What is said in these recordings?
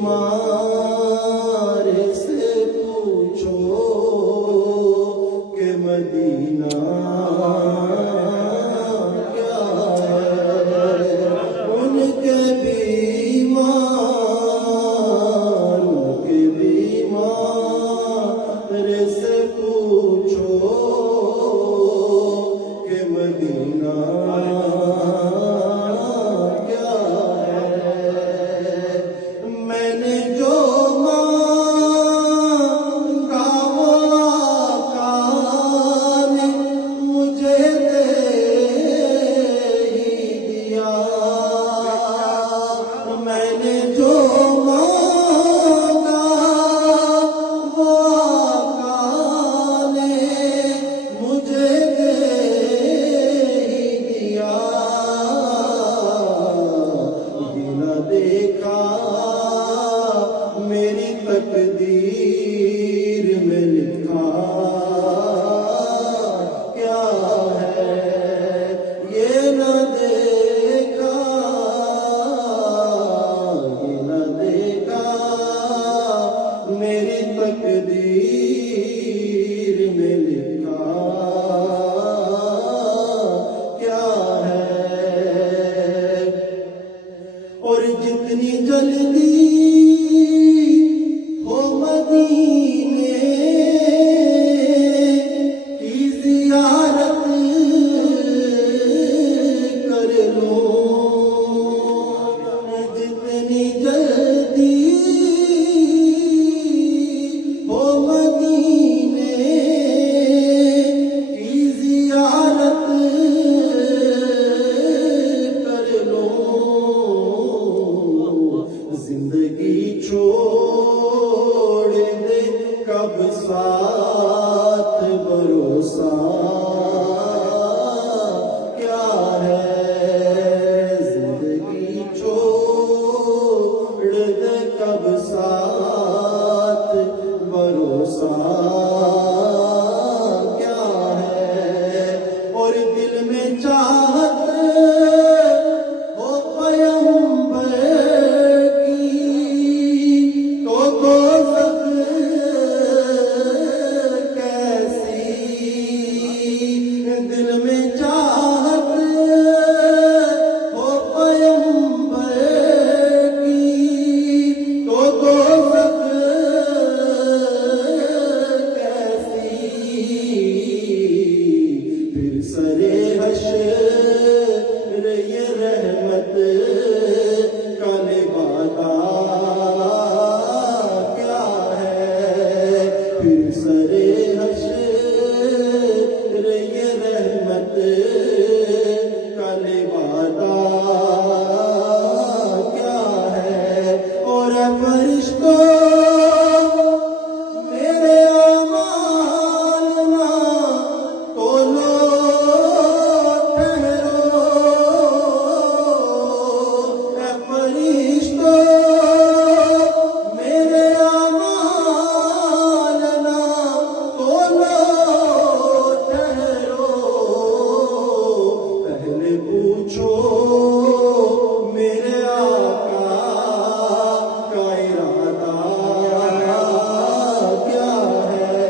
بیمار سے پوچھو کہ مدینہ کیا ہے، ان کے بیمار سے پوچھو کہ مدینہ کیا ہے۔ میں نے جو مانگا وہ آقا نے مجھے دے ہی دیا، میں نے جو مانگا وہ آقا نے مجھے دے ہی دیا، یہ نہ دیکھا میری تقدیر میں لکھا کیا ہے، یہ نہ دیکھا میری تقدیر میں لکھا کیا ہے۔ اور جتنی جلدی ہو مدینے کی زیارت کر لو، جتنی جلدی ہو مدینے کی زیارت کر لو، زندگی چھوڑ دے کب ساتھ بھروسہ کیا ہے، زندگی چھوڑ دے کب ساتھ بھروسہ کیا ہے۔ اور دل میں چاہت ہو پیغمبر کی تو دوزخ کیسی، دل میں چاہت ہو پیغمبر کی تو دوزخ کیسی، پھر سرے حشر یہ رحمت کا لبادہ کیا ہے، پھر سرے حشر یہ رحمت کا لبادہ کیا ہے۔ اور اے فرشتوں میرے اعمال نہ تولو، ٹھہرو، اے فرشتوں میرے اعمال نہ تولو، ٹھہرو، پہلے پوچھو میرے آقا کا ارادہ کیا ہے،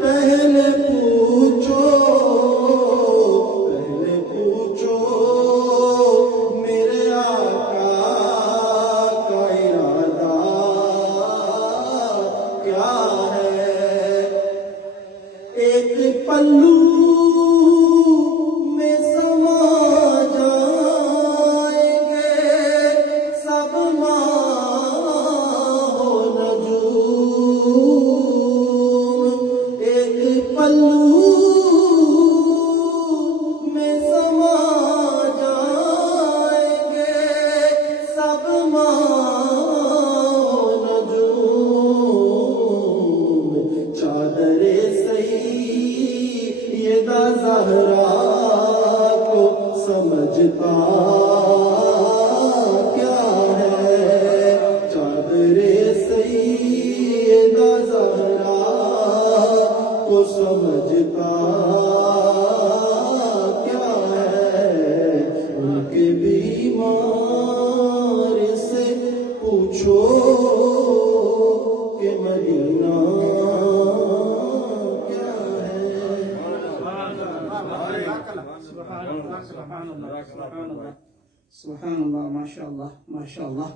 پہلے پوچھو میرے آقا کا ارادہ کیا ہے۔ ایک پلو میں سما جائیں گے سب ماہ و نجوم، ایک پلو میں سما جائیں گے سب ماہ و نجوم، چادر سیدہ زہرا کو سمجھتا کیا ہے، چادر سیدہ زہرا کو سمجھتا کیا ہے، ان کے بیمار سے پوچھو سبحان اللہ، ماشاء اللہ ماشاء اللہ۔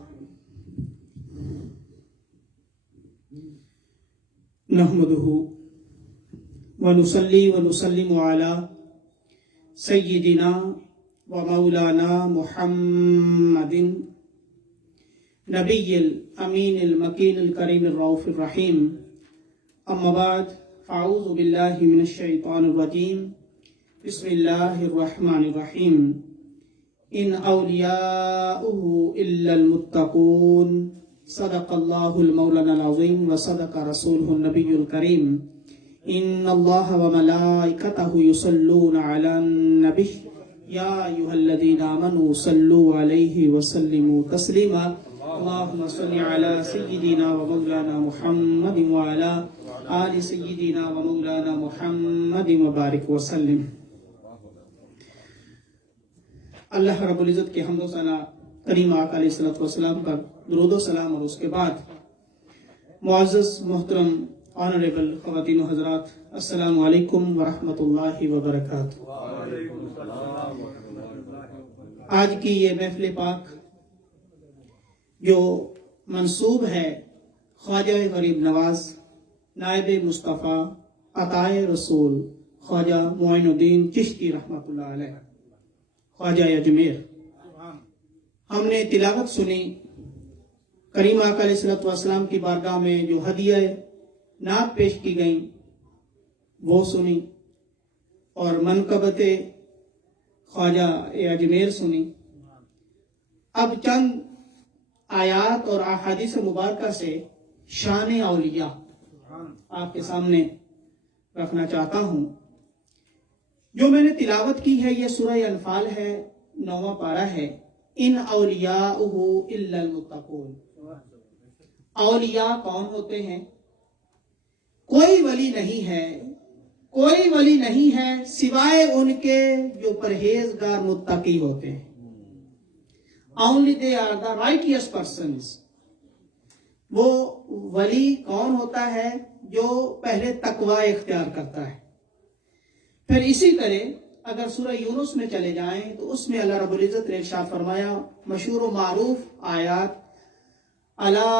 نحمدہ ونصلی ونسلم علی سیدنا و مولانا محمد نبی الامین المکین الکریم الرؤوف الرحیم، اما بعد فاعوذ باللہ من الشیطان الرجیم، بسم اللہ الرحمن الرحیم۔ ان اولیاؤہ الا المتقون، صدق اللہ المولانا العظیم و صدق رسولہ النبی الکریم۔ ان اللہ وملائکتہ یصلون علی النبی یا ایھا الذین آمنوا صلوا علیہ وسلموا تسلیما۔ اللہم صل علی سیدنا و مولانا محمد وعلی آل سیدنا و مولانا محمد وبارک وسلم۔ اللہ رب العزت کے حمد و ثنا کریم آقا علیہ الصلوۃ والسلام پر درود و سلام، اور اس کے بعد معزز محترم آنریبل خواتین و حضرات، السلام علیکم ورحمۃ اللہ وبرکاتہ۔ آج کی یہ محفل پاک جو منسوب ہے خواجہ غریب نواز نائب مصطفیٰ عطائے رسول خواجہ معین الدین چشتی رحمۃ اللہ علیہ، خواجہ اجمیر، ہم نے تلاوت سنی، کریم آقا علیہ الصلوۃ والسلام کی بارگاہ میں جو ہدیہ نعت پیش کی گئیں وہ سنی، اور منقبت خواجہ اجمیر سنی۔ اب چند آیات اور احادیث مبارکہ سے شان اولیاء آپ کے سامنے رکھنا چاہتا ہوں۔ جو میں نے تلاوت کی ہے یہ سورہ انفال ہے، 9واں پارہ ہے۔ ان اولیاؤہ الا المتقون، اولیاء کون ہوتے ہیں؟ کوئی ولی نہیں ہے، کوئی ولی نہیں ہے سوائے ان کے جو پرہیزگار متقی ہوتے ہیں۔ Only they are the righteous persons۔ وہ ولی کون ہوتا ہے؟ جو پہلے تقوی اختیار کرتا ہے۔ پھر اسی طرح اگر سورہ یونس میں چلے جائیں تو اس میں اللہ رب العزت نے ارشاد فرمایا، مشہور و معروف آیات، الا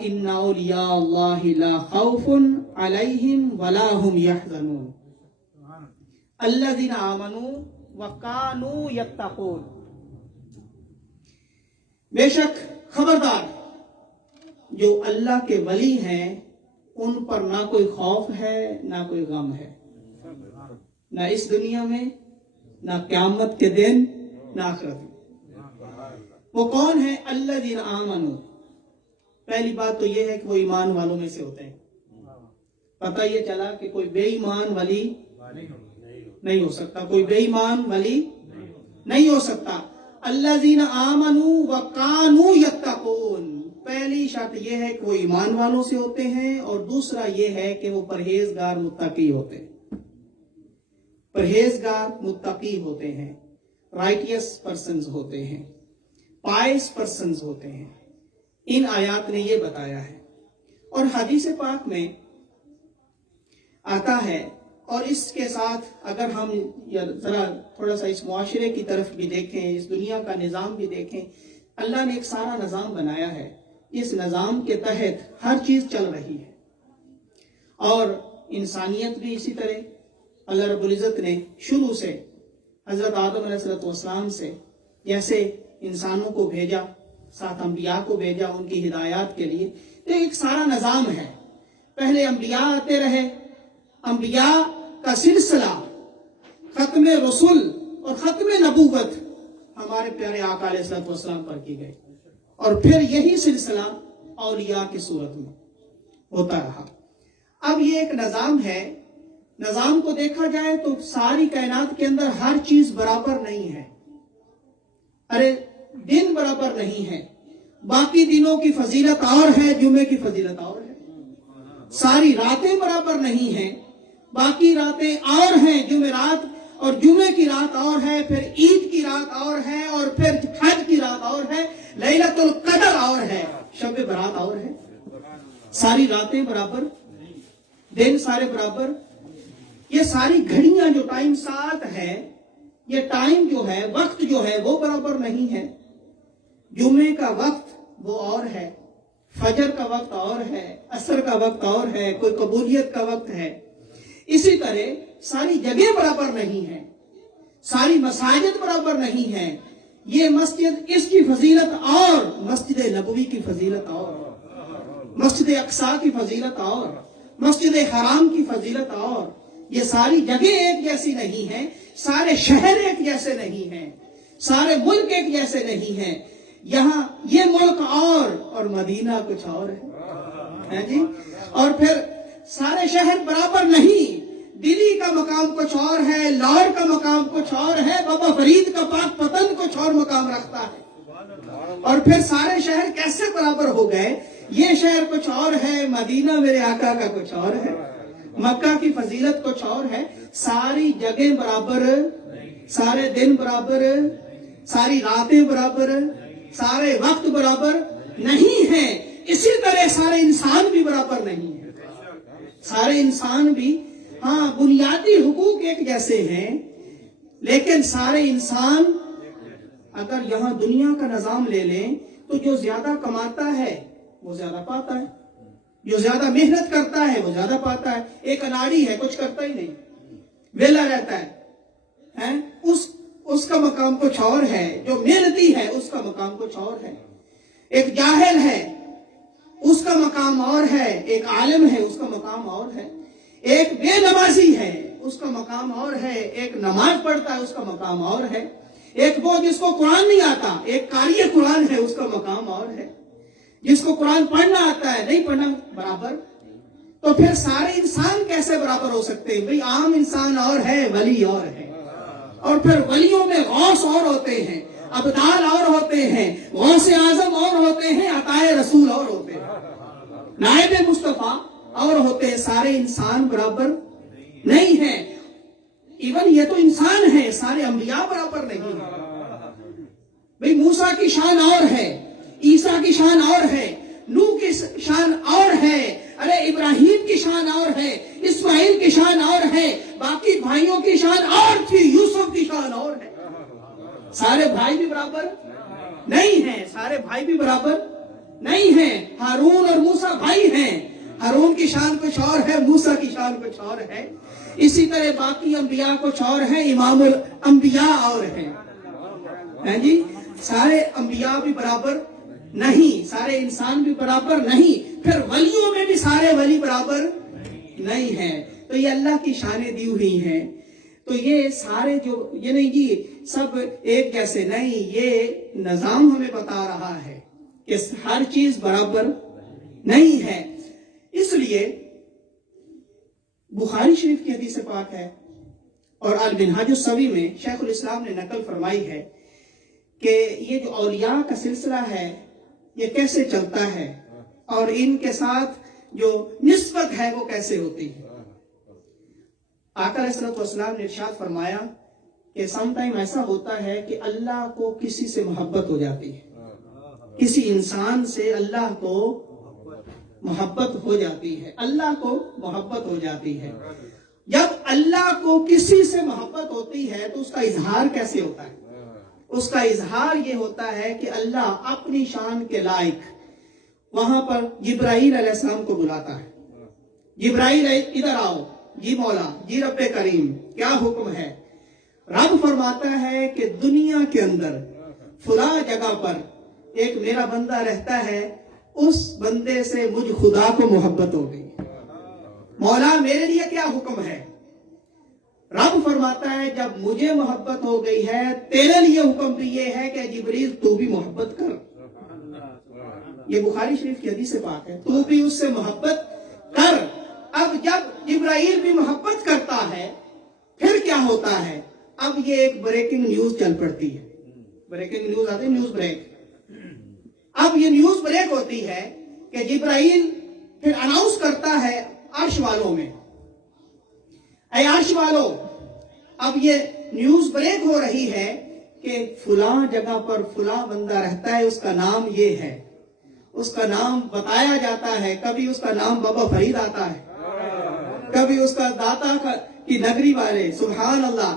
ان اولیاء اللہ لا خوف علیہم ولا هم یحزنون الذین آمنوا وکانوا یتقون۔ بے شک خبردار، جو اللہ کے ولی ہیں ان پر نہ کوئی خوف ہے نہ کوئی غم ہے، نہ اس دنیا میں نہ قیامت کے دن نہ آخرت میں۔ وہ کون ہے؟ الذین آمنوا، پہلی بات تو یہ ہے کہ وہ ایمان والوں میں سے ہوتے ہیں۔ پتہ یہ چلا کہ کوئی بے ایمان ولی نہیں ہو سکتا، کوئی بے ایمان ولی نہیں ہو سکتا۔ الذین آمنوا وکانوا یتقون، پہلی شرط یہ ہے کہ وہ ایمان والوں سے ہوتے ہیں، اور دوسرا یہ ہے کہ وہ پرہیزگار متقی ہوتے ہیں۔ پرہیزگار متقی ہوتے ہیں، رائٹیس پرسنز ہوتے ہیں، پائس پرسنز ہوتے ہیں۔ ان آیات نے یہ بتایا ہے، اور حدیث پاک میں آتا ہے۔ اور اس کے ساتھ اگر ہم ذرا تھوڑا سا اس معاشرے کی طرف بھی دیکھیں، اس دنیا کا نظام بھی دیکھیں، اللہ نے ایک سارا نظام بنایا ہے، اس نظام کے تحت ہر چیز چل رہی ہے، اور انسانیت بھی اسی طرح۔ اللہ رب العزت نے شروع سے حضرت آدم علیہ السلام سے جیسے انسانوں کو بھیجا، ساتھ انبیاء کو بھیجا ان کی ہدایات کے لیے، تو ایک سارا نظام ہے۔ پہلے انبیاء آتے رہے، انبیاء کا سلسلہ ختم رسول اور ختم نبوت ہمارے پیارے آقا علیہ السلام پر کی گئی، اور پھر یہی سلسلہ اولیاء کی صورت میں ہوتا رہا۔ اب یہ ایک نظام ہے، نظام کو دیکھا جائے تو ساری کائنات کے اندر ہر چیز برابر نہیں ہے۔ ارے دن برابر نہیں ہے، باقی دنوں کی فضیلت اور ہے، جمعے کی فضیلت اور ہے۔ ساری راتیں برابر نہیں ہیں، باقی راتیں اور ہیں، جمعرات اور جمعے کی رات اور ہے، پھر عید کی رات اور ہے، اور پھر حج کی رات اور ہے، لیلۃ القدر اور ہے، شب برات اور ہے۔ ساری راتیں برابر، دن سارے برابر۔ یہ ساری گھڑیاں جو ٹائم ساتھ ہے، یہ ٹائم جو ہے، وقت جو ہے وہ برابر نہیں ہے. جمعے کا وقت وہ اور ہے، فجر کا وقت اور ہے، عصر کا وقت اور ہے، کوئی قبولیت کا وقت ہے. اسی طرح ساری جگہ برابر نہیں ہے، ساری مساجد برابر نہیں ہے. یہ مسجد اس کی فضیلت اور، مسجد نبوی کی فضیلت اور، مسجد اقصی کی فضیلت اور، مسجد حرام کی فضیلت اور. یہ ساری جگہ ایک جیسی نہیں ہیں، سارے شہر ایک جیسے نہیں ہیں، سارے ملک ایک جیسے نہیں ہیں. یہاں یہ ملک اور مدینہ کچھ اور ہے جی. اور پھر سارے شہر برابر نہیں. دلی کا مقام کچھ اور ہے، لاہور کا مقام کچھ اور ہے، بابا فرید کا پاک پتن کچھ اور مقام رکھتا ہے. اور پھر سارے شہر کیسے برابر ہو گئے؟ یہ شہر کچھ اور ہے، مدینہ میرے آقا کا کچھ اور ہے، مکہ کی فضیلت کچھ اور ہے. ساری جگہ برابر، سارے دن برابر، ساری راتیں برابر، سارے وقت برابر نہیں ہیں. اسی طرح سارے انسان بھی برابر نہیں ہیں. سارے انسان بھی، ہاں بنیادی حقوق ایک جیسے ہیں، لیکن سارے انسان اگر یہاں دنیا کا نظام لے لیں تو جو زیادہ کماتا ہے وہ زیادہ پاتا ہے، جو زیادہ محنت کرتا ہے وہ زیادہ پاتا ہے. ایک اناڑی ہے، کچھ کرتا ہی نہیں، ویلا رہتا ہے، اس کا مقام کچھ اور ہے. جو محنتی ہے اس کا مقام کچھ اور ہے. ایک جاہل ہے اس کا مقام اور ہے، ایک عالم ہے اس کا مقام اور ہے. ایک بے نمازی ہے اس کا مقام اور ہے، ایک نماز پڑھتا ہے اس کا مقام اور ہے. ایک وہ جس کو قرآن نہیں آتا، ایک قاری قرآن ہے، اس کا مقام اور ہے. جس کو قرآن پڑھنا آتا ہے، نہیں پڑھنا برابر. تو پھر سارے انسان کیسے برابر ہو سکتے ہیں؟ بھئی عام انسان اور ہے، ولی اور ہے. اور پھر ولیوں میں غوث اور ہوتے ہیں، ابدال اور ہوتے ہیں، غوث اعظم اور ہوتے ہیں، عطائے رسول اور ہوتے ہیں، نائب مصطفیٰ اور ہوتے ہیں. سارے انسان برابر نہیں ہیں. ایون یہ تو انسان ہے، سارے انبیاء برابر نہیں ہیں. بھئی موسیٰ کی شان اور ہے، عیسیٰ کی شان اور ہے، نوح کی شان اور ہے، ارے ابراہیم کی شان اور ہے، اسماعیل کی شان اور ہے، باقی بھائیوں کی شان اور تھی، یوسف کی شان اور ہے. سارے بھائی بھی برابر نہیں ہیں، سارے بھائی بھی برابر نہیں ہیں. ہارون اور موسیٰ بھائی ہیں، ہارون کی شان کچھ اور ہے، موسیٰ کی شان کچھ اور ہے. اسی طرح باقی انبیاء کچھ اور ہیں، امام الانبیاء اور ہیں جی. سارے انبیاء بھی برابر نہیں، سارے انسان بھی برابر نہیں. پھر ولیوں میں بھی سارے ولی برابر نہیں ہیں. تو یہ اللہ کی شانیں دی ہوئی ہیں. تو یہ سارے جو، یہ نہیں جی سب ایک جیسے نہیں، یہ نظام ہمیں بتا رہا ہے کہ ہر چیز برابر نہیں ہے. اس لیے بخاری شریف کی حدیث پاک ہے اور المنہاج السوی میں شیخ الاسلام نے نقل فرمائی ہے کہ یہ جو اولیاء کا سلسلہ ہے یہ کیسے چلتا ہے اور ان کے ساتھ جو نسبت ہے وہ کیسے ہوتی ہے. آقا علیہ الصلوۃ والسلام نے ارشاد فرمایا کہ سم ٹائم ایسا ہوتا ہے کہ اللہ کو کسی سے محبت ہو جاتی ہے، کسی انسان سے اللہ کو محبت ہو جاتی ہے، اللہ کو محبت ہو جاتی ہے. جب اللہ کو کسی سے محبت ہوتی ہے تو اس کا اظہار کیسے ہوتا ہے؟ اس کا اظہار یہ ہوتا ہے کہ اللہ اپنی شان کے لائق وہاں پر جبرائیل علیہ السلام کو بلاتا ہے. جبرائیل ادھر آؤ، جی مولا، جی رب کریم، کیا حکم ہے؟ رب فرماتا ہے کہ دنیا کے اندر فلاں جگہ پر ایک میرا بندہ رہتا ہے، اس بندے سے مجھ خدا کو محبت ہو گئی. مولا میرے لیے کیا حکم ہے؟ رب فرماتا ہے جب مجھے محبت ہو گئی ہے تیرے لیے حکم بھی یہ ہے کہ جبریل تو بھی محبت کر. یہ بخاری شریف کی حدیث پاک ہے، تو بھی اس سے محبت کر. اب جب جبرائیل بھی محبت کرتا ہے پھر کیا ہوتا ہے؟ اب یہ ایک بریکنگ نیوز چل پڑتی ہے. بریکنگ نیوز آتی ہے، نیوز بریک. اب یہ نیوز بریک ہوتی ہے کہ جبرائیل پھر اناؤنس کرتا ہے عرش والوں میں، اے عرش والوں، اب یہ نیوز بریک ہو رہی ہے کہ فلاں جگہ پر فلاں بندہ رہتا ہے، اس کا نام یہ ہے. اس کا نام بتایا جاتا ہے، کبھی اس کا نام بابا فرید آتا ہے، کبھی اس کا داتا کی نگری والے، سبحان اللہ.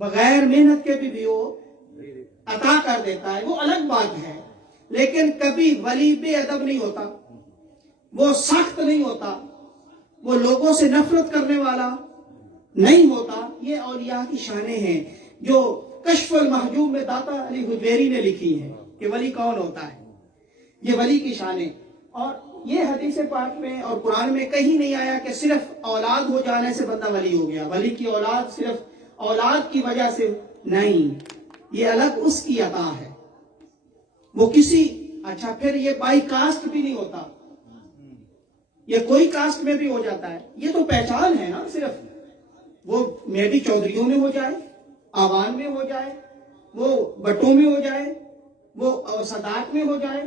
بغیر محنت کے بھی وہ عطا کر دیتا ہے، وہ الگ بات ہے. لیکن کبھی ولی بے ادب نہیں ہوتا، وہ سخت نہیں ہوتا، وہ لوگوں سے نفرت کرنے والا نہیں ہوتا. یہ اولیاء کی شانیں ہیں جو کشف المحجوب میں داتا علی حجویری نے لکھی ہے کہ ولی کون ہوتا ہے. یہ ولی کی شانیں. اور یہ حدیث پاک میں اور قرآن میں کہیں نہیں آیا کہ صرف اولاد ہو جانے سے بندہ ولی ہو گیا. ولی کی اولاد صرف اولاد کی وجہ سے نہیں، یہ الگ اس کی عطا ہے. وہ کسی اچھا پھر یہ بائی کاسٹ بھی نہیں ہوتا، یہ کوئی کاسٹ میں بھی ہو جاتا ہے. یہ تو پہچان ہے نا، صرف وہ میں بھی چودھریوں میں ہو جائے، آوان میں ہو جائے، وہ بٹوں میں ہو جائے، وہ صداق میں ہو جائے.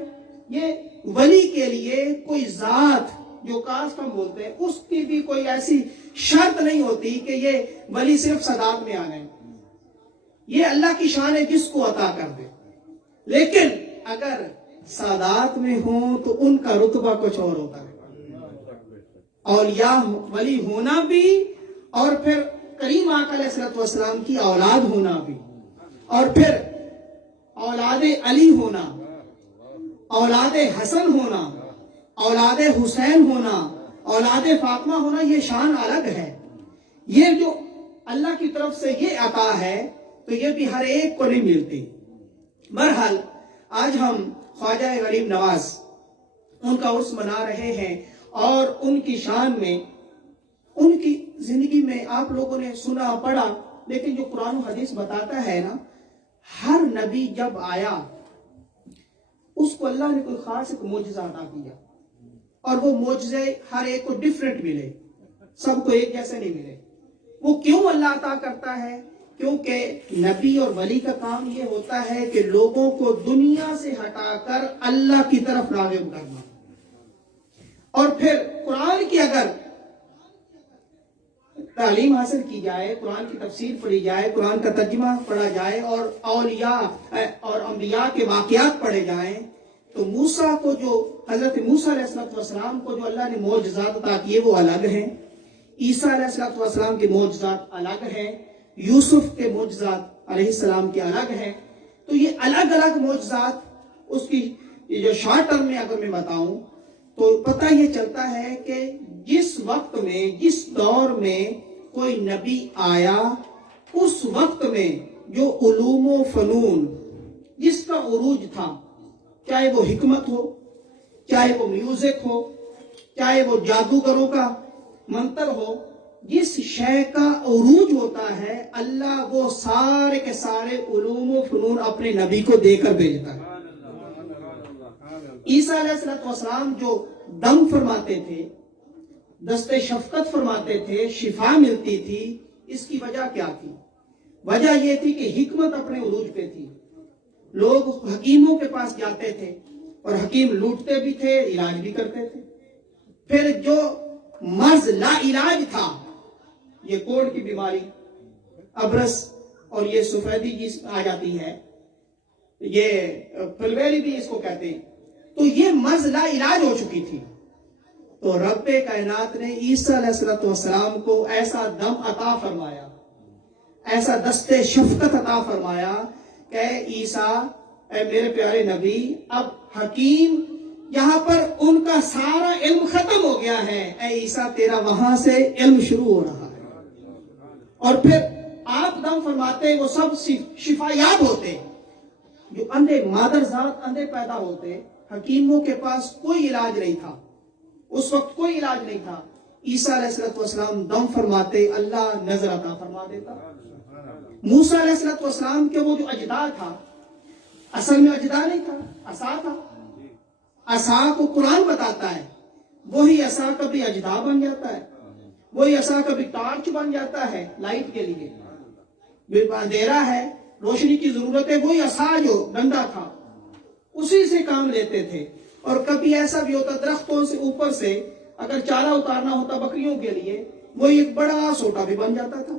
یہ ولی کے لیے کوئی ذات جو کاسٹ ہم بولتے ہیں اس کی بھی کوئی ایسی شرط نہیں ہوتی کہ یہ ولی صرف صداق میں آنا ہے. یہ اللہ کی شان ہے جس کو عطا کر دے. لیکن اگر سادات میں ہوں تو ان کا رتبہ کچھ اور ہوتا ہے. اولیاء ولی ہونا بھی، اور پھر کریم آقا علیہ الصلوۃ والسلام کی اولاد ہونا بھی، اور پھر اولاد علی ہونا، اولاد حسن ہونا، اولاد حسین ہونا، اولاد فاطمہ ہونا، یہ شان الگ ہے. یہ جو اللہ کی طرف سے یہ عطا ہے تو یہ بھی ہر ایک کو نہیں ملتی. بہرحال آج ہم خواجہ غریب نواز ان کا عرس منا رہے ہیں، اور ان کی شان میں، ان کی زندگی میں آپ لوگوں نے سنا پڑھا، لیکن جو قرآن و حدیث بتاتا ہے نا، ہر نبی جب آیا اس کو اللہ نے کوئی خاص ایک معجزہ عطا کیا، اور وہ معجزے ہر ایک کو ڈیفرنٹ ملے، سب کو ایک جیسے نہیں ملے. وہ کیوں اللہ عطا کرتا ہے؟ کیونکہ نبی اور ولی کا کام یہ ہوتا ہے کہ لوگوں کو دنیا سے ہٹا کر اللہ کی طرف راغب کرنا. اور پھر قرآن کی اگر تعلیم حاصل کی جائے، قرآن کی تفسیر پڑھی جائے، قرآن کا ترجمہ پڑھا جائے، اور اولیاء اور انبیاء کے واقعات پڑھے جائیں، تو موسیٰ کو جو حضرت موسیٰ علیہ السلام کو جو اللہ نے معجزات عطا کیے وہ الگ ہیں، عیسیٰ علیہ السلام کے معجزات الگ ہیں، یوسف کے معجزات علیہ السلام کے الگ ہیں. تو یہ الگ الگ معجزات، اس کی جو شارٹ ٹرم میں اگر میں بتاؤں تو پتہ یہ چلتا ہے کہ جس وقت میں، جس دور میں کوئی نبی آیا، اس وقت میں جو علوم و فنون جس کا عروج تھا، چاہے وہ حکمت ہو، چاہے وہ میوزک ہو، چاہے وہ جادوگروں کا منتر ہو، جس شے کا عروج ہوتا ہے، اللہ وہ سارے کے سارے علوم و فنون اپنے نبی کو دے کر بھیجتا ہے. عیسیٰ علیہ السلام جو دم فرماتے تھے، دست شفقت فرماتے تھے، شفا ملتی تھی، اس کی وجہ کیا تھی؟ وجہ یہ تھی کہ حکمت اپنے عروج پہ تھی. لوگ حکیموں کے پاس جاتے تھے، اور حکیم لوٹتے بھی تھے، علاج بھی کرتے تھے. پھر جو مرض لا علاج تھا، یہ کوڑ کی بیماری، ابرس، اور یہ سفیدی جس آ جاتی ہے، یہ پلویلی بھی اس کو کہتے ہیں، تو یہ مرض لا علاج ہو چکی تھی. تو رب کائنات نے عیسیٰ علیہ السلام کو ایسا دم عطا فرمایا، ایسا دست شفقت عطا فرمایا کہ اے عیسیٰ، اے میرے پیارے نبی، اب حکیم یہاں پر ان کا سارا علم ختم ہو گیا ہے، اے عیسیٰ تیرا وہاں سے علم شروع ہو رہا ہے. اور پھر آپ دم فرماتے، وہ سب شفایاب ہوتے. جو اندھے مادر ذات اندھے پیدا ہوتے، حکیموں کے پاس کوئی علاج نہیں تھا، اس وقت کوئی علاج نہیں تھا. عیسیٰ علیہ السلام دم فرماتے، اللہ نظر عطا فرما دیتا. موسیٰ علیہ السلام کے وہ جو اجدا تھا، اصل میں اجدا نہیں تھا، عصا تھا. عصا کو قرآن بتاتا ہے، وہی عصا کبھی اجدا بن جاتا ہے، وہی عصا کبھی ٹارچ بن جاتا ہے لائٹ کے لیے. اندھیرا ہے، روشنی کی ضرورت ہے، وہی عصا جو ڈنڈا تھا اسی سے کام لیتے تھے. اور کبھی ایسا بھی ہوتا درختوں سے اوپر سے اگر چارہ اتارنا ہوتا بکریوں کے لیے، وہی ایک بڑا سوٹا بھی بن جاتا تھا.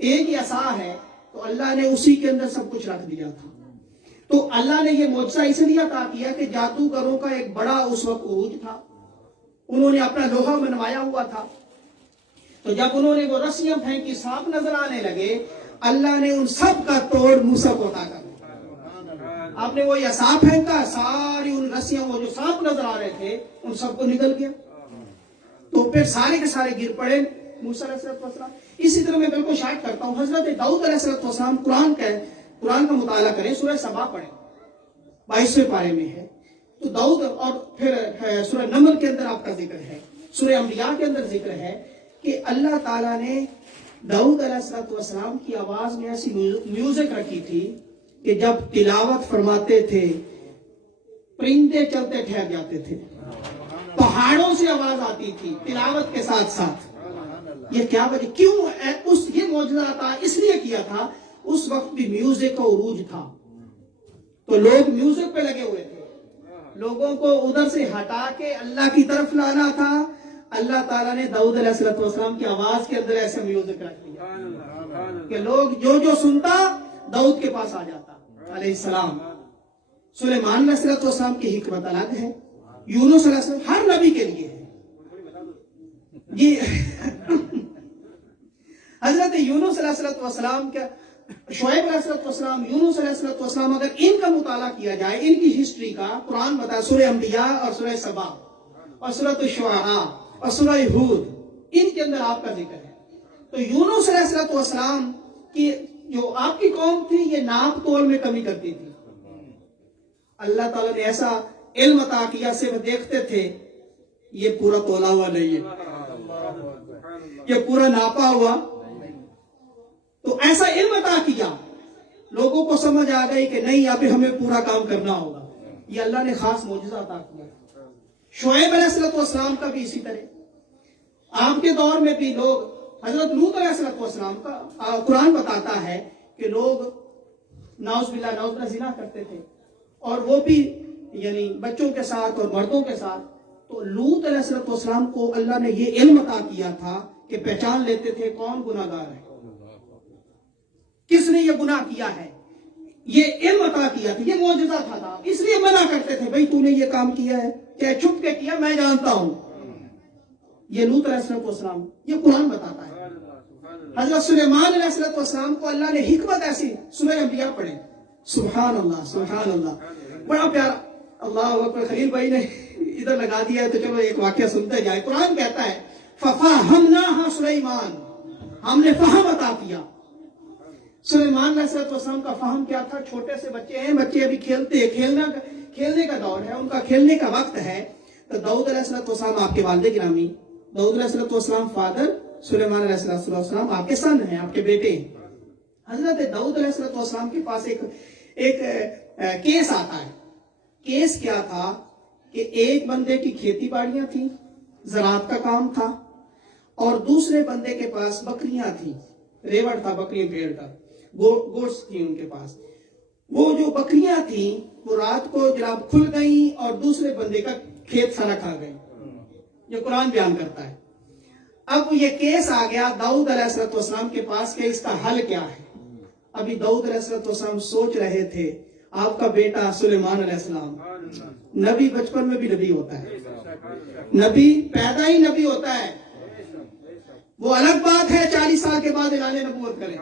ایک ہی عصا ہے، تو اللہ نے اسی کے اندر سب کچھ رکھ دیا تھا. تو اللہ نے یہ معجزہ اس لیے عطا کیا کہ جادوگروں کا ایک بڑا اس وقت عروج تھا. انہوں نے اپنا لوہا منوایا ہوا تھا، تو جب انہوں نے وہ رسیاں پھینکی، سانپ نظر آنے لگے، اللہ نے ان سب کا توڑ موسیٰ کو عطا کر دیا. آپ نے وہ یہ سانپ پھینکا, ساری ان رسیاں, وہ جو سانپ نظر آ رہے تھے ان سب کو نکل گیا, تو پھر سارے کے سارے گر پڑے موسیٰ علیہ السلام. اسی طرح میں بالکل شاید کرتا ہوں, حضرت داؤد علیہ السلام قرآن کا مطالعہ کریں, سورہ سبا پڑھیں, 22ویں پارے میں ہے. تو داؤد, اور پھر سورہ نمل کے اندر آپ کا ذکر ہے, سورہ انبیاء کے اندر ذکر ہے کہ اللہ تعالیٰ نے داؤد علیہ السلام کی آواز میں ایسی میوزک رکھی تھی کہ جب تلاوت فرماتے تھے پرندے چلتے ٹھہر جاتے تھے, پہاڑوں سے آواز آتی تھی تلاوت کے ساتھ ساتھ. یہ کیا وجہ, کیوں یہ معجزہ تھا؟ اس لیے کیا تھا اس وقت بھی میوزک کا عروج تھا, تو لوگ میوزک پہ لگے ہوئے تھے, لوگوں کو ادھر سے ہٹا کے اللہ کی طرف لانا تھا. اللہ تعالیٰ نے داؤد علیہ السلام کی آواز کے اندر ایسا میوزک رکھ دیا کہ لوگ جو سنتا داؤد کے پاس آ جاتا علیہ السلام. سلیمان علیہ السلام کی حکمت الگ ہے, یونس علیہ السلام ہر نبی کے لیے ہے. جی حضرت یونس علیہ السلام کا, شعیب علیہ السلام, یونس علیہ السلام, اگر ان کا مطالعہ کیا جائے, ان کی ہسٹری کا, قرآن بتا سورہ انبیاء اور سورہ سبا اور سورۃ الشعراء اور سورہ ہود, ان کے اندر آپ کا ذکر ہے. تو یونس علیہ السلام کی جو آپ کی قوم تھی یہ ناپ تول میں کمی کرتی تھی, اللہ تعالیٰ نے ایسا علم عطا کیا, صرف دیکھتے تھے یہ پورا تولا ہوا نہیں ہے, یہ پورا ناپا ہوا, تو ایسا علم عطا کیا, لوگوں کو سمجھ آ گئی کہ نہیں ابھی ہمیں پورا کام کرنا ہوگا. یہ اللہ نے خاص معجزہ عطا کیا. شعیب علیہ السلام کا بھی اسی طرح. آپ کے دور میں بھی لوگ, حضرت لوط علیہ السلام کا قرآن بتاتا ہے کہ لوگ نعوذ باللہ زنا کرتے تھے, اور وہ بھی یعنی بچوں کے ساتھ اور مردوں کے ساتھ. تو لوط علیہ السلام کو اللہ نے یہ علم عطا کیا تھا کہ پہچان لیتے تھے کون گناہ گار ہے, کس نے یہ گناہ کیا ہے, یہ علم عطا کیا تھا, یہ معجزہ تھا. اس لیے منع کرتے تھے, بھئی تو نے یہ کام کیا ہے, چاہے چھپ کے کیا, میں جانتا ہوں. یہ لوط علیہ السلام, یہ قرآن بتاتا ہے. حضرت سلیمان علیہ السلام کو اللہ نے حکمت ایسی, سورہ انبیاء پڑھیں, سبحان اللہ سبحان اللہ, بڑا پیارا. اللہ اکبر, خلیل بھائی نے ادھر لگا دیا ہے تو چلو ایک واقعہ سنتے جائے. قرآن کہتا ہے فَفَهَمْنَاهَا سُلَيْمَانَ, ہم نے فہم عطا کیا. سلیمان علیہ السلام کا فہم کیا تھا, چھوٹے سے بچے ہیں, بچے ابھی کھیلنے کا دور ہے, ان کا کھیلنے کا وقت ہے. تو داؤد علیہ السلام آپ کے والد گرامی, داؤد علیہ السلام فادر, سلیمان علیہ السلام آپ کے سن ہیں, آپ کے بیٹے ہیں. حضرت داؤد علیہ السلام کے پاس ایک کیس آتا ہے. کیس کیا تھا کہ ایک بندے کی کھیتی باڑیاں تھیں, زراعت کا کام تھا, اور دوسرے بندے کے پاس بکریاں تھیں, ریوڑ تھا بکریاں پیڑ کا, گوشت تھی ان کے پاس. وہ جو بکریاں تھیں وہ رات کو جناب کھل گئیں اور دوسرے بندے کا کھیت سارا کھا گئی. یہ قرآن بیان کرتا ہے. اب یہ کیس آ گیا داؤد علیہ السلام کے پاس کہ اس کا حل کیا ہے. ابھی داؤد علیہ السلام سوچ رہے تھے, آپ کا بیٹا سلیمان علیہ السلام نبی, بچپن میں بھی نبی ہوتا ہے, نبی پیدا ہی نبی ہوتا ہے. وہ الگ بات ہے 40 سال کے بعد اعلان نبوت کرے,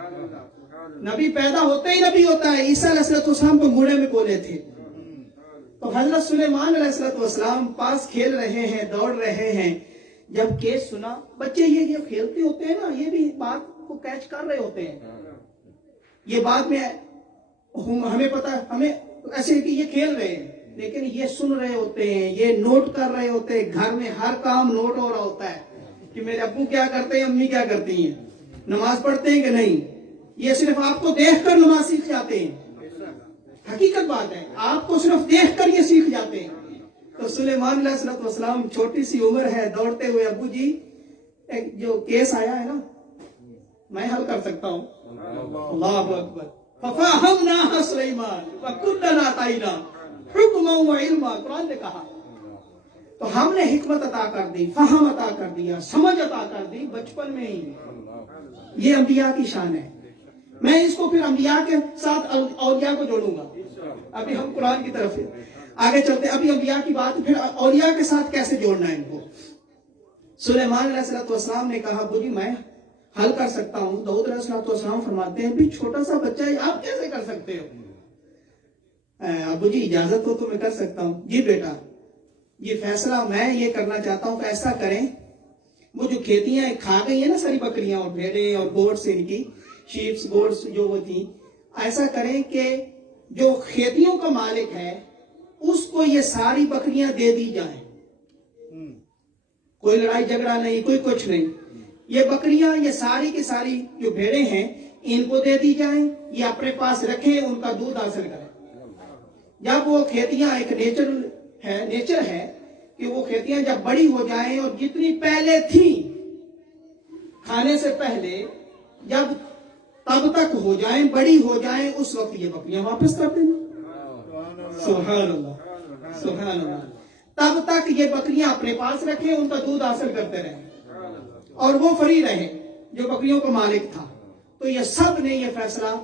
نبی پیدا ہوتے ہی نبی ہوتا ہے. عیسیٰ علیہ السلام کو گھوڑے میں بولے تھے. تو حضرت سلیمان علیہ السلام پاس کھیل رہے ہیں, دوڑ رہے ہیں, جب کیس سنا. بچے یہ کھیلتے ہوتے ہیں نا, یہ بھی بات کو کیچ کر رہے ہوتے ہیں. یہ بات میں ہمیں پتا, ہمیں ایسے کہ یہ کھیل رہے ہیں, لیکن یہ سن رہے ہوتے ہیں, یہ نوٹ کر رہے ہوتے ہیں. گھر میں ہر کام نوٹ ہو رہا ہوتا ہے کہ میرے ابو کیا کرتے ہیں, امی کیا کرتی ہیں, نماز پڑھتے ہیں کہ نہیں. یہ صرف آپ کو دیکھ کر نماز سیکھ جاتے ہیں. حقیقت بات ہے, آپ کو صرف دیکھ کر یہ سیکھ جاتے ہیں. تو سلیمان علیہ السلام چھوٹی سی عمر ہے, دوڑتے ہوئے, ابو جی ایک جو کیس آیا ہے نا میں حل کر سکتا ہوں. اللہ اکبر. فَفَهَمْنَاهَا سُلَيْمَانَ وَكُلًّا آتَيْنَا حُكْمًا وَعِلْمًا, قرآن نے کہا. تو ہم نے حکمت عطا کر دی, فہم عطا کر دیا, سمجھ عطا کر دی بچپن میں ہی. یہ انبیاء کی شان ہے. میں اس کو پھر انبیاء کے ساتھ اولیاء کو جوڑوں گا. ابھی ہم قرآن کی طرف آگے چلتے, ابھی انبیاء کی بات, پھر اولیاء کے ساتھ کیسے جوڑنا ہے ان کو. سلیمان علیہ السلام نے کہا, بولی میں حل کر سکتا ہوں. داؤد علیہ السلام فرماتے ہیں بھی چھوٹا سا بچہ ہے آپ کیسے کر سکتے ہو؟ ابو جی اجازت ہو تو میں کر سکتا ہوں. جی بیٹا یہ فیصلہ میں یہ کرنا چاہتا ہوں کہ ایسا کریں، وہ جو کھیتیاں کھا گئی ہیں نا ساری بکریاں اور بھیڑیں اور گوٹس، ان کی شیپس گوٹس جو وہ تھی، ایسا کریں کہ جو کھیتیوں کا مالک ہے اس کو یہ ساری بکریاں دے دی جائیں. کوئی لڑائی جھگڑا نہیں، کوئی کچھ نہیں. یہ بکریاں یہ ساری کی ساری جو بھیڑیں ہیں ان کو دے دی جائیں، یہ اپنے پاس رکھیں، ان کا دودھ حاصل کریں. جب وہ کھیتیاں ایک نیچر ہے کہ وہ کھیتیاں جب بڑی ہو جائیں اور جتنی پہلے تھی کھانے سے پہلے جب تب تک ہو جائیں، بڑی ہو جائیں، اس وقت یہ بکریاں واپس کر دیں. سبحان اللہ سبحان اللہ. تب تک یہ بکریاں اپنے پاس رکھیں، ان کا دودھ حاصل کرتے رہیں اور وہ فری رہے جو بکریوں کا مالک تھا. تو یہ سب نے یہ فیصلہ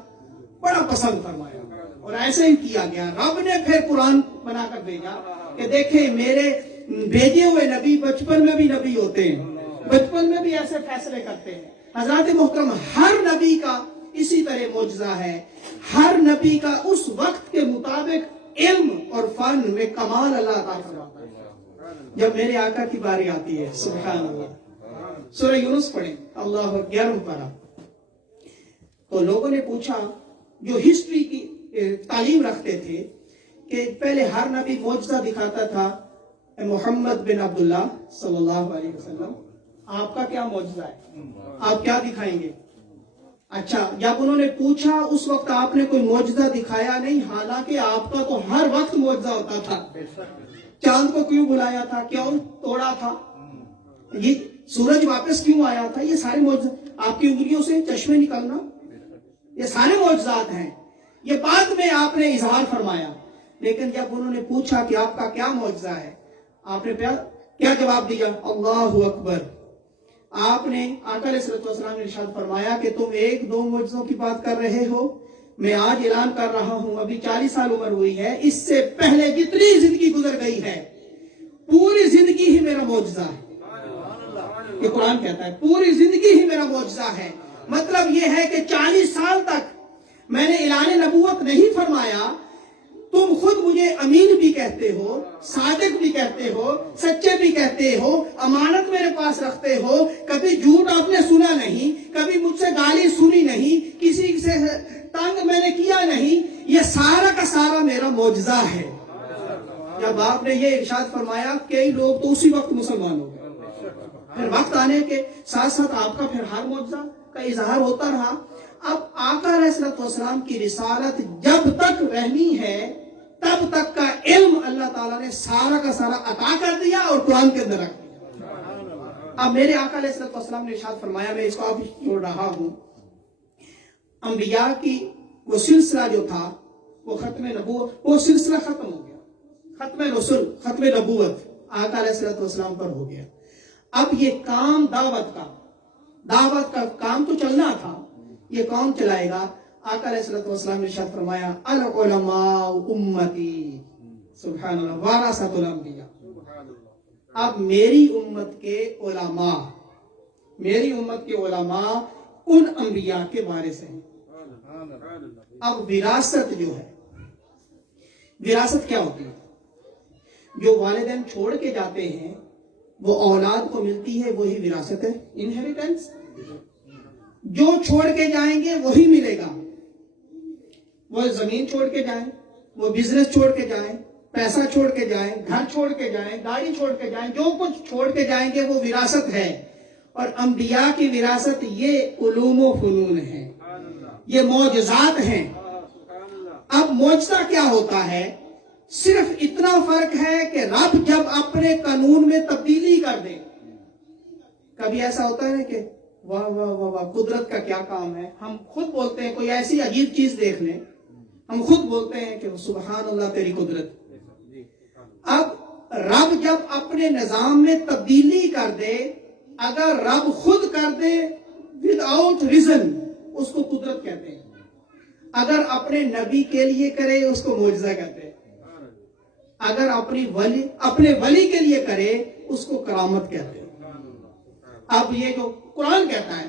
بڑا پسند فرمایا اور ایسے ہی کیا گیا. رب نے پھر قرآن بنا کر بھیجا کہ دیکھیں میرے بھیجے ہوئے نبی بچپن میں بھی نبی ہوتے ہیں، بچپن میں بھی ایسے فیصلے کرتے ہیں. حضرات محترم ہر نبی کا اسی طرح معجزہ ہے. ہر نبی کا اس وقت کے مطابق علم اور فن میں کمال اللہ عطا فرماتا ہے. جب میرے آقا کی باری آتی ہے سبحان اللہ، سورہ یونس پڑھیں، اللہ 11 پارہ. تو لوگوں نے پوچھا جو ہسٹری کی تعلیم رکھتے تھے کہ پہلے ہر نبی معجزہ دکھاتا تھا. محمد بن عبداللہ صلی اللہ علیہ وسلم آپ کا کیا معجزہ ہے، آپ کیا دکھائیں گے؟ اچھا جب انہوں نے پوچھا اس وقت آپ نے کوئی معجزہ دکھایا نہیں، حالانکہ آپ کا تو ہر وقت معجزہ ہوتا تھا. چاند کو کیوں بلایا تھا، کیوں توڑا تھا، یہ سورج واپس کیوں آیا تھا، یہ سارے معجزہ، آپ کی انگلیوں سے چشمے نکلنا، یہ سارے معجزات ہیں. یہ بعد میں آپ نے اظہار فرمایا. لیکن جب انہوں نے پوچھا کہ آپ کا کیا معجزہ ہے، آپ نے کیا جواب دیا؟ اللہ اکبر. آپ نے آقا علیہ السلام نے ارشاد فرمایا کہ تم ایک دو معجزوں کی بات کر رہے ہو، میں آج اعلان کر رہا ہوں ابھی 40 سال عمر ہوئی ہے، اس سے پہلے جتنی زندگی گزر گئی ہے پوری زندگی ہی میرا معجزہ ہے. یہ قرآن کہتا ہے پوری زندگی ہی میرا معجزہ ہے. مطلب یہ ہے کہ 40 سال تک میں نے اعلان نبوت نہیں فرمایا. تم خود مجھے امین بھی کہتے ہو، صادق بھی کہتے ہو، سچے بھی کہتے ہو، امانت میرے پاس رکھتے ہو، کبھی جھوٹ آپ نے سنا نہیں، کبھی مجھ سے گالی سنی نہیں، کسی سے تنگ میں نے کیا نہیں. یہ سارا کا سارا میرا معجزہ ہے. جب آپ نے یہ ارشاد فرمایا کئی لوگ تو اسی وقت مسلمان ہو گئے. پھر وقت آنے کے ساتھ ساتھ آپ کا پھر ہر معجزہ کا اظہار ہوتا رہا. اب آقا علیہ السلام کی رسالت جب تک رہنی ہے تب تک کا علم اللہ تعالیٰ نے سارا کا سارا عطا کر دیا اور قرآن کے اندر رکھ دیا. اب میرے آقا علیہ السلام نے ارشاد فرمایا، میں اس کو اب چھوڑ رہا ہوں، انبیاء کی وہ سلسلہ جو تھا وہ ختم نبوت، وہ سلسلہ ختم ہو گیا. ختم رسول، ختم نبوت آقا علیہ السلام پر ہو گیا. اب یہ کام دعوت کا کام تو چلنا تھا، یہ کون چلائے گا؟ آقا علیہ السلام نے ارشاد فرمایا العلماء امتی، سبحان اللہ، وارثۃ الانبیاء. اب میری امت کے علماء ان انبیاء کے وارث ہیں. اب وراثت جو ہے، وراثت کیا ہوتی ہے؟ جو والدین چھوڑ کے جاتے ہیں وہ اولاد کو ملتی ہے، وہی وراثت ہے، انہیریٹنس. جو چھوڑ کے جائیں گے وہی ملے گا. وہ زمین چھوڑ کے جائیں، وہ بزنس چھوڑ کے جائیں، پیسہ چھوڑ کے جائیں، گھر چھوڑ کے جائیں، گاڑی چھوڑ کے جائیں، جو کچھ چھوڑ کے جائیں گے وہ وراثت ہے. اور انبیاء کی وراثت یہ علوم و فنون ہے، یہ معجزات ہیں. اب معجزہ کیا ہوتا ہے؟ صرف اتنا فرق ہے کہ رب جب اپنے قانون میں تبدیلی کر دے. کبھی ایسا ہوتا ہے کہ واہ واہ واہ واہ قدرت کا کیا کام ہے. ہم خود بولتے ہیں کوئی ایسی عجیب چیز دیکھ لیں، ہم خود بولتے ہیں کہ سبحان اللہ تیری قدرت. اب رب جب اپنے نظام میں تبدیلی کر دے، اگر رب خود کر دے وداؤٹ ریزن اس کو قدرت کہتے ہیں. اگر اپنے نبی کے لیے کرے اس کو معجزہ کہتے ہیں. اگر اپنے ولی کے لیے کرے اس کو کرامت کہتے ہیں. اب یہ جو قرآن کہتا ہے